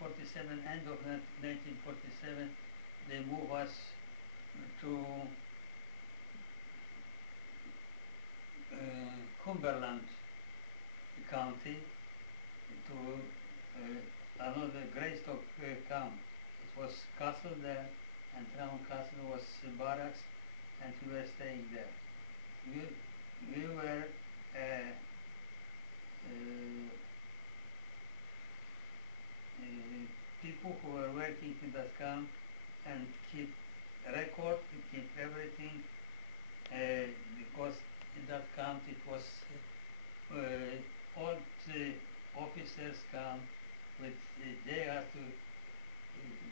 1947, end of 1947, they move us to Cumberland County, to another Greystock camp. It was castle there, and Town Castle was barracks, and we were staying there. We were people who were working in that camp and keep record, keep everything, because in that camp it was all the officers camp with, they had to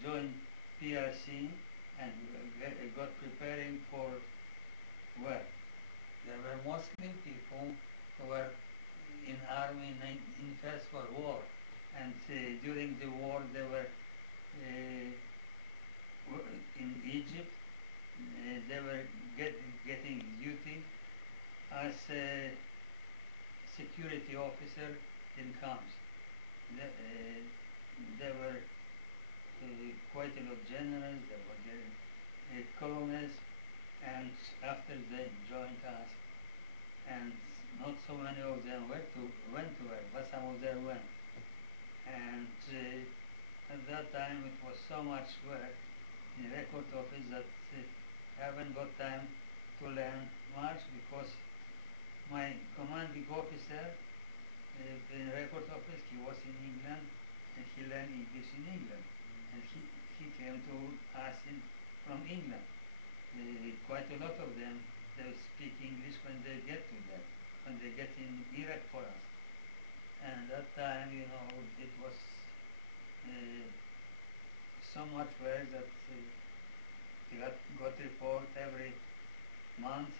join PRC and got preparing for work. There were mostly people who were in army in First World War, and during the war they were in Egypt. They were getting duty as a security officer in camps. There were quite a lot of generals, there were colonels, and after they joined us, and not so many of them went to work, but some of them went. And at that time it was so much work in the record office that I haven't got time to learn much, because my commanding officer in the record office, he was in England, and he learned English in England. And he came to us from England. Quite a lot of them, they speak English when they get to there, when they get in Iraq for us. And that time, you know, it was so much work that we got report every month,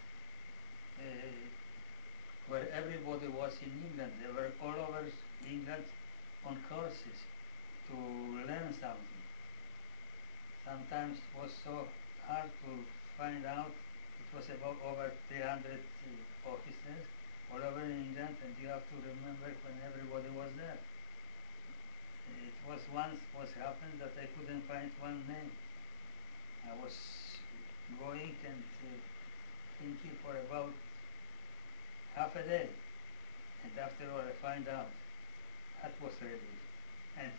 where everybody was in England. They were all over England on courses to learn something. Sometimes it was so hard to find out. It was about over 300 officers all over England, and you have to remember when everybody was there. It was once happened that I couldn't find one name. I was going and thinking for about half a day, and after all I find out. That was relief. And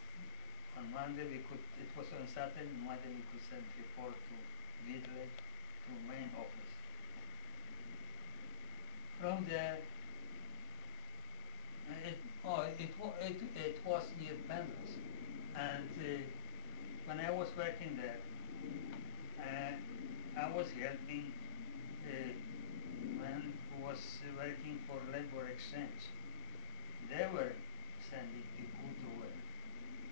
on Monday it was on Saturday, Monday we could send report to Vidley, to main office. From there, it was near Penrose, and when I was working there, I was helping men who was working for labor exchange. They were sending people to work.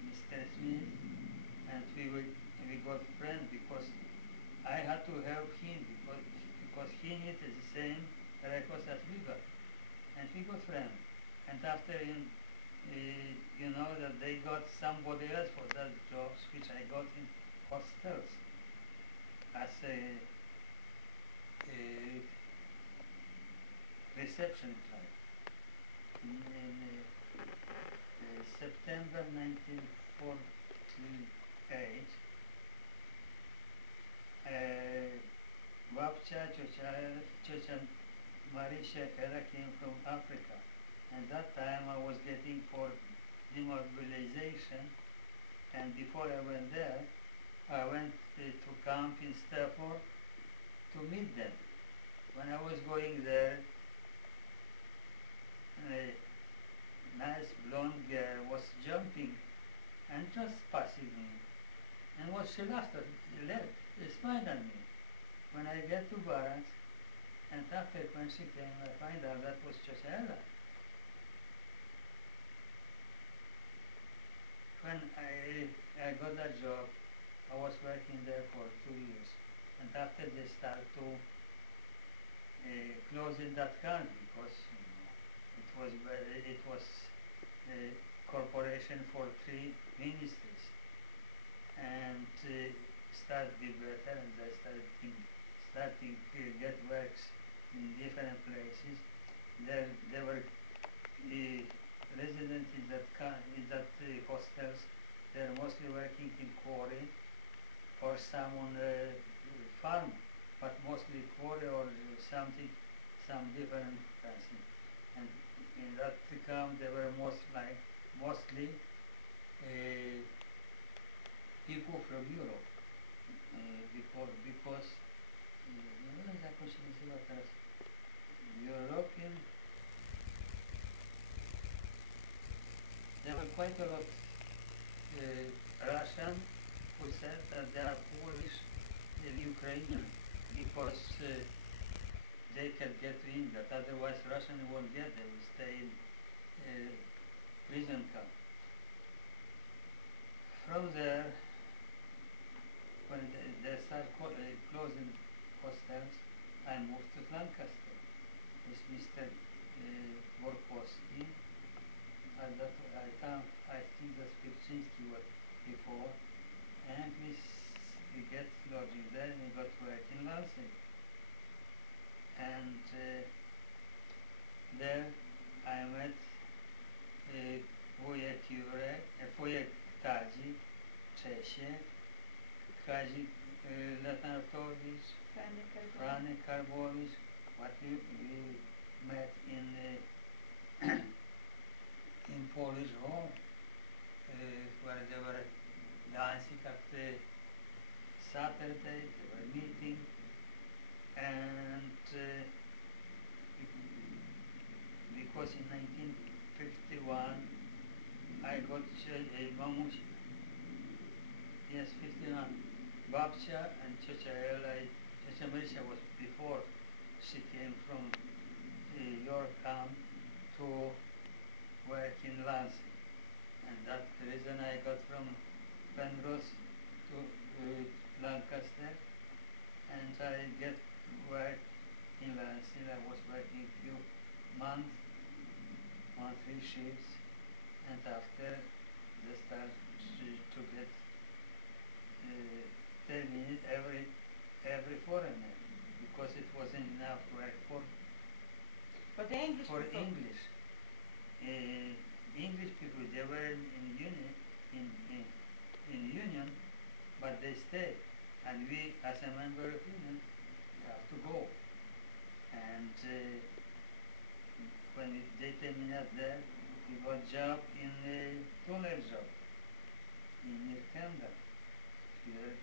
Mr. Smith, and we got friends, because I had to help him, because he needed the same records as we got, and we got friends. And after you know that they got somebody else for that jobs, which I got in hostels as a reception clerk. In September 1948, Babcia, Ciocia Marisha Hera came from Africa, and that time I was getting for demobilization, and before I went there, I went to camp in Stafford to meet them. When I was going there, a nice blonde girl was jumping and just passing me, and she laughed at me, smiled at me. When I get to barracks, and after when she came, I find out that was Ciocia. When I got that job, I was working there for 2 years, and after they start to closing that camp, because it was a corporation for 3 ministries, and start be better, and they starting to get works in different places. There were residents in that hostels. they're mostly working in quarry or some on a farm, but mostly quarry or something, some different things. And in that camp they were mostly people from Europe, because no wiem jak on się nazywa teraz, European, there were quite a lot Russian who said that they are Polish and Ukrainian because they can get to England, otherwise Russian won't get, they will stay in prison camp. From there, when they start closing hostels, I moved to Lancaster with Mr. Borkowski. I think that Spirczynski was before, and we get lodging there, and we got work in Lansing. And there I met wujek Jurek, wujek Tadzi, Czesiek, Kazik Latartowicz, Franek Karbowicz, what we met in Polish home, where they were dancing at the Saturday, they were meeting, and because in 1951 I got mamusia, yes, 51, babcia and Ciocia Ela. Ciocia Marysia was before she came from your camp to work in Lansing, and that's the reason I got from Penrose to Lancaster, and I get work in Lansing. I was working few months, monthly shifts, and after they start to get 10 minutes every foreigner, because it wasn't enough work for the English for people. English. English people, they were in union, but they stayed, and we, as a member of union, have to go. And when they take me up there, we got job in a tunnel job in near Kendal. We were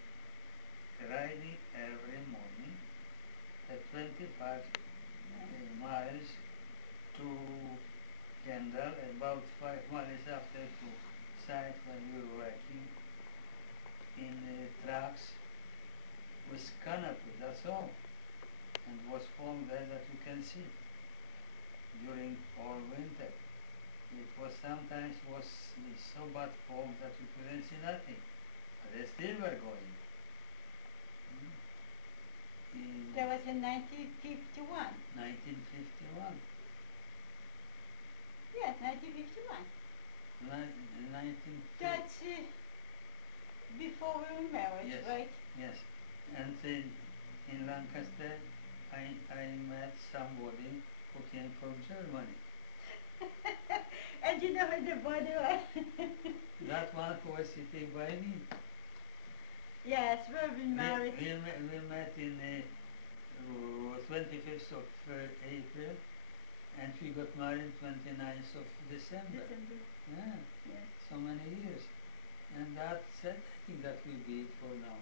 riding every morning at 25 miles to Kendal, about 5 miles after to site where we were working in trucks with canopy, that's all. And was foam there that you can see during all winter. It was sometimes so bad foam that you couldn't see nothing, but they still were going. That was in 1951. 1951. Yes, 1951. 1950. That's before we were married, Yes. right? Yes, and in Lancaster, I met somebody who came from Germany. And you know who the body was? That one who was sitting by me. Yes, we've been married. We met in 25th of April, and we got married 29th of December. Yeah, Yes. so many years. And that's it. I think that will be it for now.